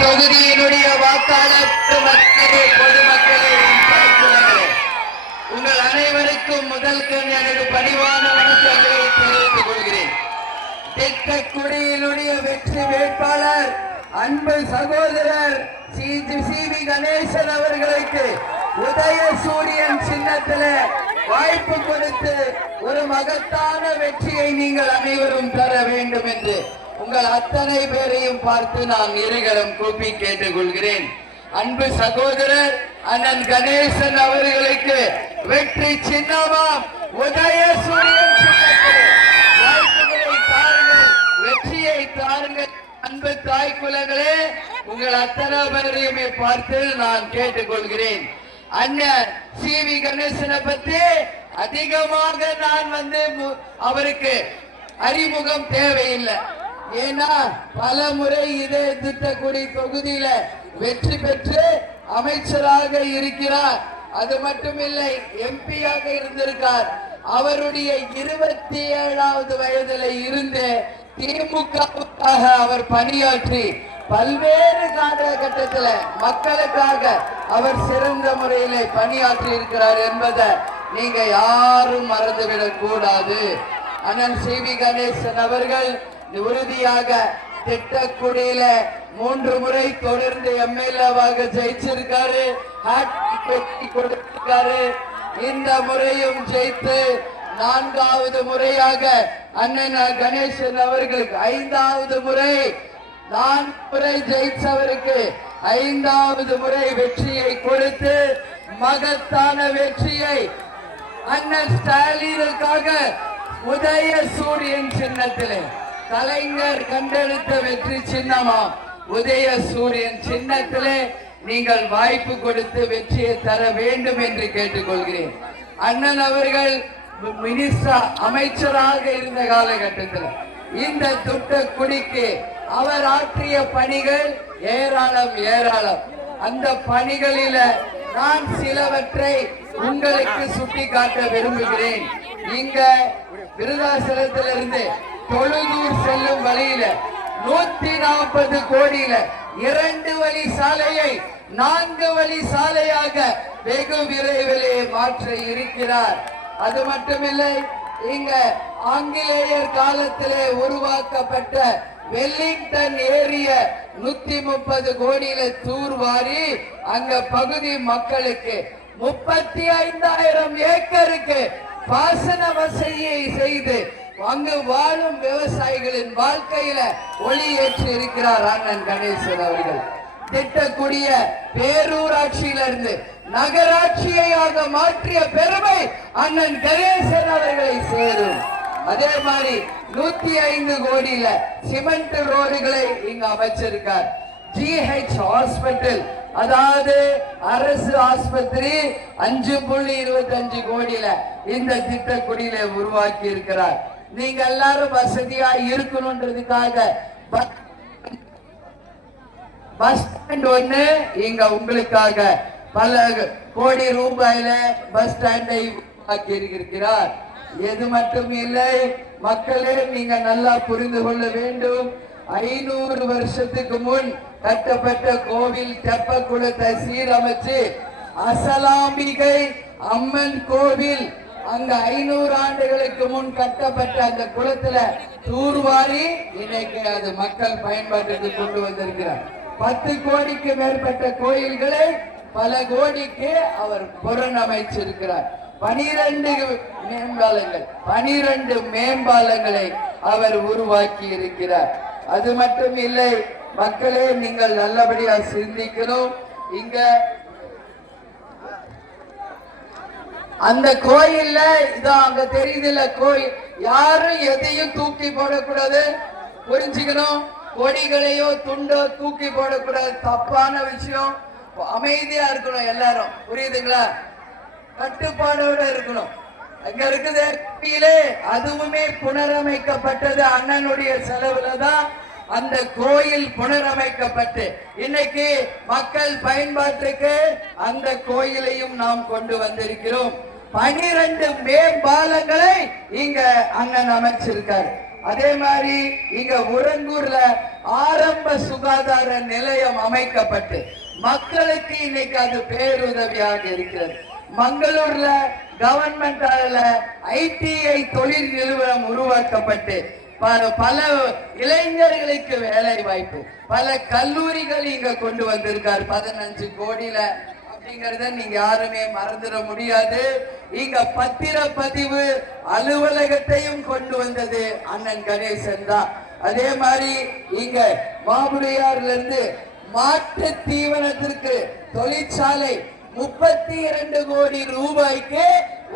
தொகுதியினுடைய வாக்காளர் பொதுமக்களே, உங்கள் அனைவருக்கும் முதல் எனது பணிவான வணக்கங்களை தெரிவித்துக் கொள்கிறேன். திட்டக்குடியினுடைய வெற்றி வேட்பாளர் அன்பு சகோதரர் சி.வி. கணேசன் அவர்களுக்கு உதயசூரியன் சின்னத்தில் வாய்ப்பு கொடுத்து ஒரு மகத்தான வெற்றியை நீங்கள் அனைவரும் தர வேண்டும் என்று உங்கள் அத்தனை பேரையும் பார்த்து நான் இருகரம் கூப்பி கேட்டுக் கொள்கிறேன். அன்பு சகோதரர் அண்ணன் கணேசன் அவர்களுக்கு வெற்றி சின்னமாம் உதயசூரியன் சின்னத்தில் வாய்ப்புகளை தாருங்கள், வெற்றியை தாருங்கள். அன்பு தாய் குலங்களே, உங்கள் அத்தனை பேரையுமே பார்த்து நான் கேட்டுக்கொள்கிறேன். அண்ணன் சி.வி. கணேசனை பத்தி அதிகமாக நான் அவருக்கு அறிமுகம் தேவையில்லை. ஏன்னா பல முறை இதே திட்டக்குடி தொகுதியில வெற்றி பெற்று அமைச்சராக இருக்கிறார். அது மட்டுமில்லை, எம்பியாக இருந்திருக்கார். அவருடைய 27வது வயதில் இருந்து திமுகவுக்காக அவர் பணியாற்றி பல்வேறு காலகட்டத்தில் மக்களுக்காக அவர் சிறந்த முறையில் பணியாற்றி இருக்கிறார் என்பதை நீங்க யாரும் மறந்துவிடக் கூடாது. அண்ணன் சி.வி. கணேசன் அவர்கள் உறுதியாக திட்டக்குடியில 3 முறை தொடர்ந்து எம்எல்ஏவாக ஜெயிச்சிருக்காரு, கொடுத்திருக்காரு. இந்த முறையும் ஜெயித்து 4வது முறையாக அண்ணன் கணேசன் அவர்களுக்கு 5வது முறை 4 முறை ஜெயிச்சவருக்கு 5வது முறை வெற்றியை கொடுத்து மகத்தான வெற்றியை அண்ணன் ஸ்டாலினுக்காக உதயசூரியன் சின்னத்திலே கலைஞர் கண்டெடுத்த வெற்றி சின்னமா உதயசூரியன் சின்னத்திலே நீங்கள் வாய்ப்பு கொடுத்து வெற்றியை தர வேண்டும் என்று கேட்டுக்கொள்கிறேன். அண்ணன் அவர்கள் மினிஸ்டர் அமைச்சராக இருந்த காலகட்டத்தில் இந்த திட்டக்குடிக்கு அவர் ஆற்றிய பணிகள் ஏராளம் ஏராளம். அந்த பணிகளில நான் சிலவற்றை உங்களுக்கு சுட்டி காட்ட விரும்புகிறேன். இங்க விருதாசலத்திலிருந்து தொழுதூர் செல்லும் வழியில 140 கோடியில 2 வழி சாலையை 4 வழி சாலையாக வெகு விரைவிலே மாற்ற இருக்கிறார். அது மட்டுமில்லை, இங்க ஆங்கிலேயர் காலத்திலே உருவாக்கப்பட்ட வெல்லிங்டன் ஏரிய 130 கோடியில தூர்வாரி அங்க பகுதி மக்களுக்கு 35,000 ஏக்கருக்கு பாசன வசதியை செய்து அங்கு வாழும் விவசாயிகளின் வாழ்க்கையில ஒளி ஏற்றி இருக்கிறார் அண்ணன் கணேசன் அவர்கள். திட்டக்கூடிய பேரூராட்சியிலிருந்து நகராட்சியாக மாற்றிய பெருமை அண்ணன் கணேசன் அவர்களை சேரும். அதே மாதிரி 105 கோடியில சிமெண்ட் ரோடுகளை இங்கு அமைச்சிருக்கார். GH ஹாஸ்பிட்டல், அதாவது அரசு ஆஸ்பத்திரி 5.25 கோடியில இந்த திட்டக்குடியில உருவாக்கி இருக்கிறார். நீங்க எல்லாரும் வசதியா இருக்கணும்ன்றதுக்காக பஸ் ஸ்டாண்ட் ஒண்ணு இங்க உங்களுக்காக பல கோடி ரூபாயில பஸ் ஸ்டாண்டை உருவாக்கி இருக்கிறார். எது மட்டும் இல்லை மக்களே, நீங்க நல்லா புரிந்து கொள்ள வேண்டும். 500 வருஷத்துக்கு முன் கட்டப்பட்ட கோவில் தெப்பக்குளத்தை சீரமைச்சு அசலாம்பிகை அம்மன் கோவில் அங்க 500 ஆண்டுகளுக்கு முன் கட்டப்பட்ட அந்த குளத்துல தூர்வாரி இன்னைக்கு அது மக்கள் பயன்பாட்டுக்கு கொண்டு வந்திருக்கிறார். 10 கோடிக்கு மேற்பட்ட கோயில்களை பல கோடிக்கு அவர் புறணமைச்சிருக்கிறார். 12 மேம்பாலங்களை அவர் உருவாக்கி இருக்கிறார். அது மட்டும் இல்லை மக்களே, நீங்கள் நல்லபடியா சிந்திக்கணும். இங்க அந்த கோயில்ல இதோ அங்க தெரியுதுல கோயில், யாரும் எதையும் தூக்கி போடக்கூடாது, புரிஞ்சுக்கணும். கொடிகளையோ துண்டோ தூக்கி போடக்கூடாது, தப்பான விஷயம். அமைதியா இருக்கணும் எல்லாரும், புரியுதுங்களா? கட்டுப்பாடோட இருக்கணும். அங்க இருக்குது அதுவுமே புனரமைக்கப்பட்டது அண்ணனுடைய செலவுல தான் அந்த கோயில் புனரமைக்கப்பட்டு இன்னைக்கு மக்கள் பயன்பாட்டுக்கு அந்த கோயிலையும் நாம் கொண்டு வந்திருக்கிறோம். 12 மேம்பாலங்களை இங்க அண்ணன் அமைச்சிருக்கார். அதே மாதிரி இங்க உரங்கூர்ல ஆரம்ப சுகாதார நிலையம் அமைக்கப்பட்டு மக்களுக்கு இன்னைக்கு அது பேருதவியாக இருக்கிறது. மங்களூர்ல கவர்மெண்டால ITI தொழில் நிறுவனம் உருவாக்கப்பட்டு பல இளைஞர்களுக்கு வேலை வாய்ப்பு, பல கல்லூரிகள் இங்க கொண்டு வந்திருக்கார் 15 கோடியில அப்படிங்கறத நீங்க யாருமே மறந்துட முடியாது. இங்க பத்திரப்பதிவு அலுவலகத்தையும் கொண்டு வந்தது அண்ணன் கணேசன் தான். அதே மாதிரி இங்க மாபுடையார்ல இருந்து மாட்டு தீவனத்திற்கு தொழிற்சாலை 32 கோடி ரூபாய்க்கு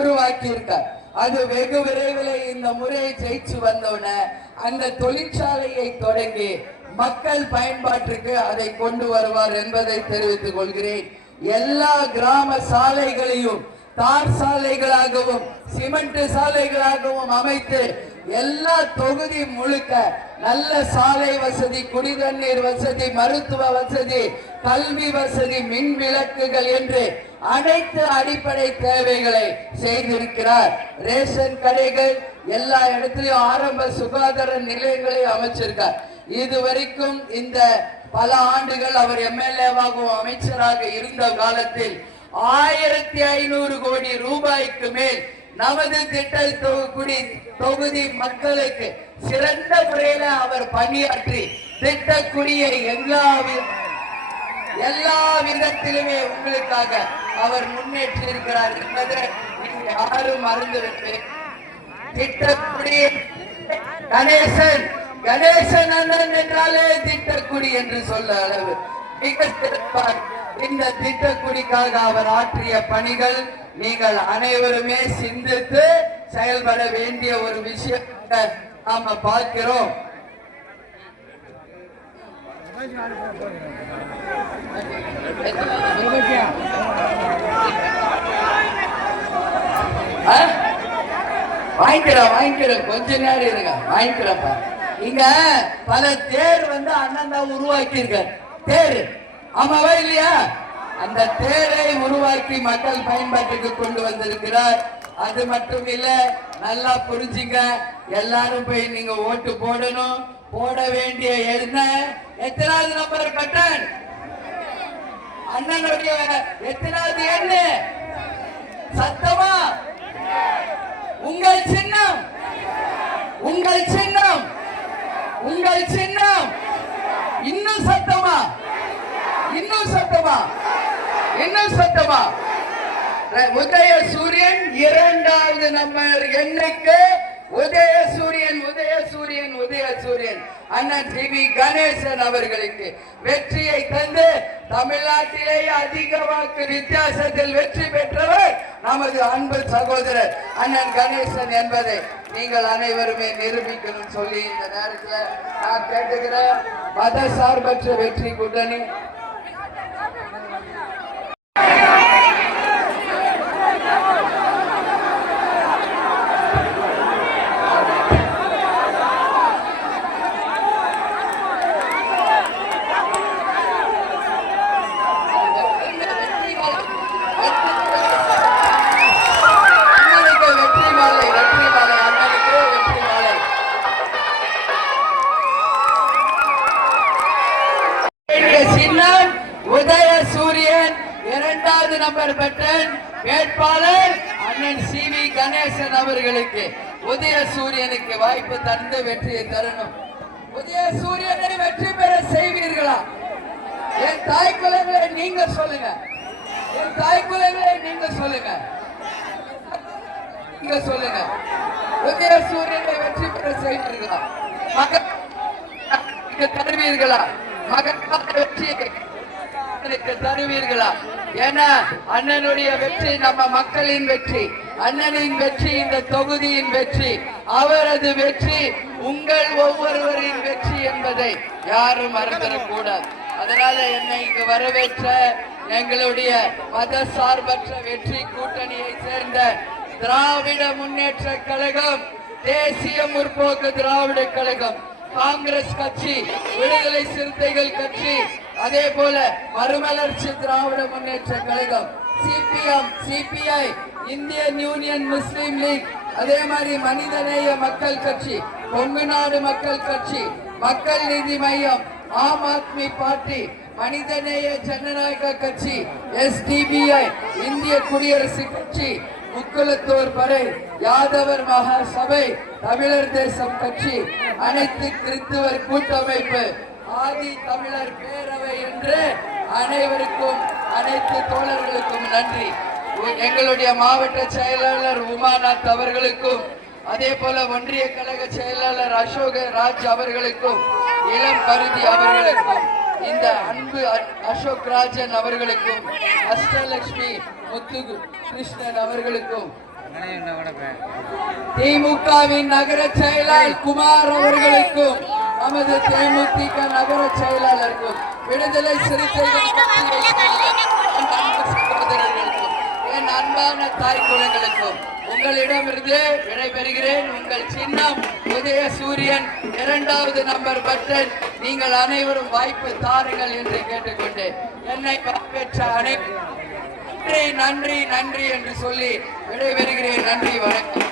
உருவாக்கி இருக்கார். அது வெகு விரைவில் இந்த முறையை ஜெயிச்சு வந்தோட அந்த தொழிற்சாலையை தொடங்கி மக்கள் பயன்பாட்டிற்கு அதை கொண்டு வருவார் என்பதை தெரிவித்துக் கொள்கிறேன். எல்லா கிராம சாலைகளையும் தார் சாலைகளாகவும் சிமெண்ட் சாலைகளாகவும் அமைத்து எல்லா தொகுதி முழுக்க நல்ல சாலை வசதி, குடிதண்ணீர் வசதி, மருத்துவ வசதி, கல்வி வசதி, மின் விளக்குகள் என்று அனைத்து அடிப்படை தேவைகளை செய்திருக்கிறார். ரேஷன் கடைகள் எல்லா இடத்திலும் ஆரம்ப சுகாதார நிலையங்களை அமைச்சிருக்கார். இதுவரைக்கும் இந்த பல ஆண்டுகள் அவர் MLA-வாகவும் அமைச்சராக இருந்த காலத்தில் 1500 கோடி ரூபாய்க்கு மேல் நமது தொகுதி மக்களுக்கு சிறந்த முறையில் அவர் பணியாற்றி திட்டக்குடியை எல்லா விதத்திலுமே உங்களுக்காக அவர் முன்னேற்றி இருக்கிறார் என்பதை யாரும் மறந்துவிட்டு திட்டக்குடி கணேசன் அண்ணன் என்றாலே திட்டக்குடி என்று சொல்ல அளவு மிக சிறப்பாக இந்த திட்டக்குடிக்காக அவர் ஆற்றிய பணிகள் நீங்கள் அனைவருமே சிந்தித்து செயல்பட வேண்டிய ஒரு விஷயத்தை நாம பார்க்கிறோம். வாங்கிக்கிறேன் கொஞ்ச நேரம் இருங்க, வாங்கிக்கிறப்ப. இங்க பல தேர் அண்ணன் தான் உருவாக்கி இருக்கார். தேர் ஆமாவா இல்லையா? அந்த தேரை உருவாக்கி மக்கள் பயன்பாட்டுக்கு கொண்டு வந்திருக்கிறார். அது மட்டும் இல்ல, நல்லா புரிஞ்சுங்க, எல்லாரும் போய் நீங்க ஓட்டு போடணும். போட வேண்டிய எத்தனாவது நம்பர் பட்டன்? அண்ணனுடைய எத்தனாவது எண்ணு? சத்தமா உங்கள் சின்னம், உங்கள் சின்னம், உங்கள் சின்னம். இன்னும் சத்தமா, இன்னும் சத்தமா, இன்னும் சத்தமா. உதயசூரியன் 2வது நம்பர் எண்ணுக்கு உதயசூரியன், உதயசூரியன், உதயசூரியன் அண்ணன் TV கணேசன் அவர்களுக்கு வெற்றியை தந்து தமிழ்நாட்டிலேயே அதிக வாக்கு வித்தியாசத்தில் வெற்றி பெற்றவர் நமது அன்பு சகோதரர் அண்ணன் கணேசன் என்பதை நீங்கள் அனைவருமே நிரூபிக்கணும் சொல்லி இந்த நேரத்தில் நான் கேட்டுக்கிறேன். மத சார்பற்ற வெற்றி கூட்டணி உதயசூரியன் 2வது நம்பர் பட்டன் வேட்பாளர் அண்ணன் CV கணேசன் அவர்களுக்கு உதயசூரியனுக்கு வாய்ப்பு தந்து வெற்றியை தரணும். உதயசூரியனை வெற்றி பெற செய்வீர்களா? என் தாய் குலங்களை நீங்க சொல்லுங்க, என் தாய் குலங்களை நீங்க சொல்லுங்க, நீங்க சொல்லுங்க. உதயசூரியனை வெற்றி பெற செய்வீர்களா? மகனுக்கு தருவீர்களா? மகனுக்கான வெற்றியை தருவீர்களா? ஏன்னா அண்ணனுடைய வெற்றி நம்ம மக்களின் வெற்றி, அண்ணனின் வெற்றி இந்த தொகுதியின் வெற்றி, அவரது வெற்றி உங்கள் ஒவ்வொருவரின் வெற்றி என்பதை யாரும் மறந்துடக்கூடாது. அதனால என்னை இங்கு வரவேற்ற எங்களுடைய மத சார்பற்ற வெற்றி கூட்டணியை சேர்ந்த திராவிட முன்னேற்ற கழகம், தேசிய முற்போக்கு திராவிட கழகம், காங்கிரஸ் கட்சி, விடுதலை சிறுத்தைகள் கட்சி, அதே போல மறுமலர்ச்சி Dravida Munnetra Kazhagam, CPM, CPI, Indian union முஸ்லிம் லீக், அதே மாதிரி மனிதநேய மக்கள் கட்சி, கொங்கு நாடு மக்கள் கட்சி, மக்கள் நீதி மையம், ஆம் ஆத்மி பார்ட்டி, மனிதநேய ஜனநாயக கட்சி, SDBI, இந்திய குடியரசு கட்சி, முக்குலத்தோர் படை, யாதவர் மகா சபை, தமிழர் தேசம் கட்சி, அனைத்து கிறிஸ்துவர் கூட்டமைப்பு, ஆதி தமிழர் பேரவை என்று அனைவருக்கும், அனைத்து தோழர்களுக்கும் நன்றி. எங்களுடைய மாவட்ட செயலாளர் உமாநாத் அவர்களுக்கும், அதே போல ஒன்றிய கழக செயலாளர் அசோக ராஜ் அவர்களுக்கும், இளம் பருதி அவர்களுக்கும், இந்த அன்பு அசோக் ராஜன் அவர்களுக்கும், அஷ்டலட்சுமி முத்து கிருஷ்ணன் அவர்களுக்கும், திமுகவின் நகர செயலாளர் குமார் அவர்களுக்கும், நமது தேமுதிக நகர செயலாளருக்கும், விடுதலை சிறுத்தைகள் சகோதரர்களுக்கும், என் அன்பான தாய் குலங்களுக்கும் உங்களிடமிருந்து விடைபெறுகிறேன். உங்கள் சின்னம் உதயசூரியன், 2வது நம்பர் பட்டன். நீங்கள் அனைவரும் வாய்ப்பு தாருங்கள் என்று கேட்டுக்கொண்டு என்னை வரவேற்ற அனைவரும் நன்றி நன்றி நன்றி என்று சொல்லி விடைபெறுகிறேன். நன்றி, வணக்கம்.